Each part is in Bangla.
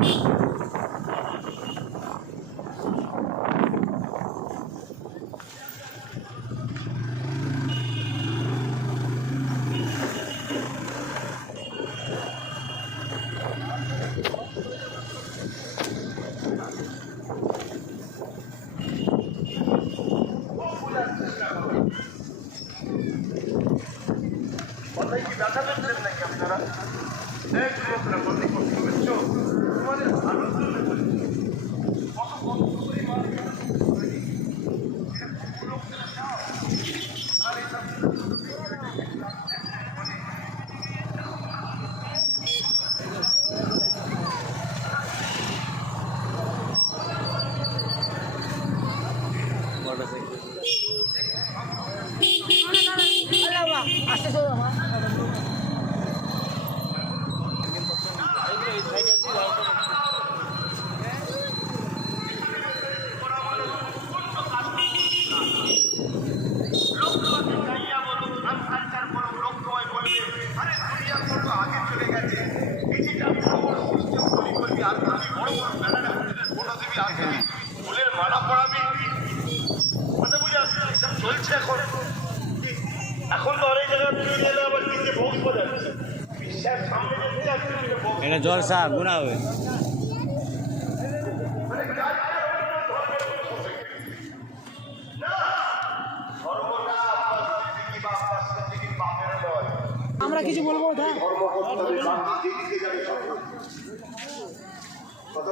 Christ. কথা বুঝে আসছে? এসব চলছে এখন। কি? এখন তো অনেক জায়গায় তুমি গেলে আবার নিজে যাচ্ছে, এটা জলসা গুণা হবে নয়। আমরা কিছু বলব। কথা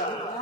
না,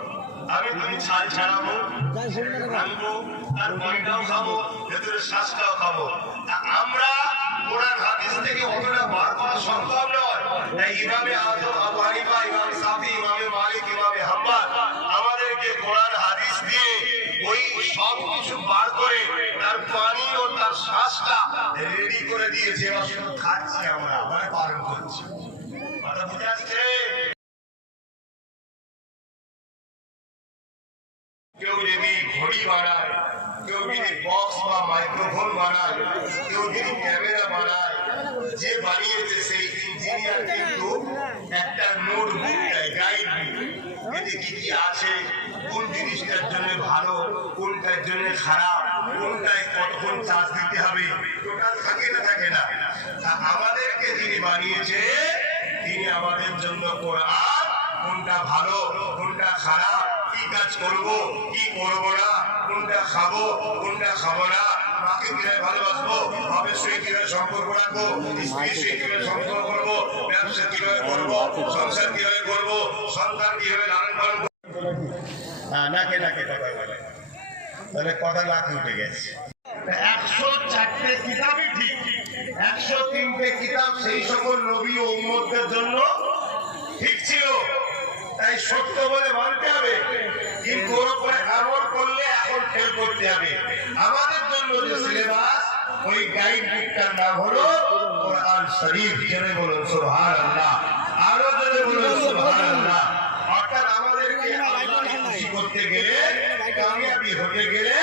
আমাদেরকে কোরআন হাদিস দিয়ে ওই সব কিছু বার করে তার পানি ও তার শ্বাসটা রেডি করে দিয়েছে। এবার খাচ্ছি আমরা মানে পালন করছি। বুঝে আসছে কেউ যদি ঘড়ি বানায় কেউ যদি বক্স বা মাইক্রোফোন বানায় কেউ যদি ক্যামেরা বানায় যে বানিয়েছে সেই ইঞ্জিনিয়ার কিন্তু একটা নোটবুক দেয় গাইড এতে কি কি আছে? কোন জিনিসটার জন্য ভালো, কোনটার জন্য খারাপ, কোনটায় কতক্ষণ চার্জ দিতে হবে? টোটাল থাকে না থাকে না। আমাদেরকে যিনি বানিয়েছে, তিনি আমাদের জন্য কোরআন, কোনটা ভালো, কোনটা খারাপ, কি কাজ করব, কি করব না, কোনটা খাব কোনটা খাব না। মাকে কীভাবে ভালোবাসবো বাপের সঙ্গে কীভাবে সম্পর্ক রাখব স্ত্রীর সঙ্গে কীভাবে সম্পর্ক করব ব্যবসা কীভাবে করব সংসার কীভাবে করব সন্তান কীভাবে লালন পালন নাকে নাকে কথা বলে তাহলে কথা নাকে উঠে গেছে। একশো চারটে কিতাবই ঠিক। একশো তিনটে কিতাব সেই সকল নবী ও উম্মতদের জন্য ঠিক ছিল। তাই সত্য বলে মানতে হবে। কিন্তু ওর উপরে আমল করলে এখন ফেল করতে হবে আমাদের জন্য যে সিলেবাস ওই গাইড বুকটার নাম হলো কোরআন শরীফ। জেনে বলুন, সুবহানাল্লাহ। আরও জেনে বলুন, সুবহানাল্লাহ। অর্থাৎ আমাদেরকে আল্লাহকে খুশি করতে গেলে, কামিয়াবি হতে গেলে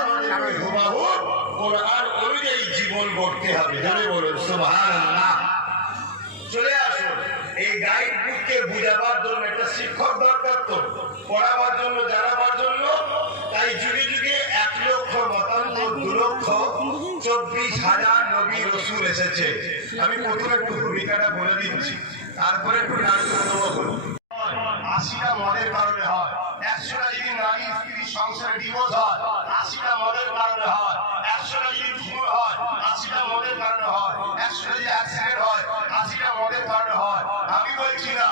আমাদেরকে হুবাহু কোরআন অনুযায়ী জীবন গড়তে হবে। জেনে বলুন, সুবহানাল্লাহ। চলে আসুন। এই গাইড বুককে বুঝাবার জন্য একটা শিক্ষক দরকার তো। পড়াবার জন্য জানাবার হাজার রসুল এসেছে। আমি প্রথমে একটু ভূমিকাটা বলে দিচ্ছি, তারপরে একটু আশিটা মদের কারণে হয়। একশোটা যদি নারী স্ত্রী সংসারে ডিভোর্স হয়, আশিটা মদের কারণে হয়। একশোটা যদি ভুল হয়, আশিটা মদের কারণে হয়। একশোটা যদি অ্যাক্সিডেন্ট হয়, আশিটা মদের কারণে হয়। আমি বলছি না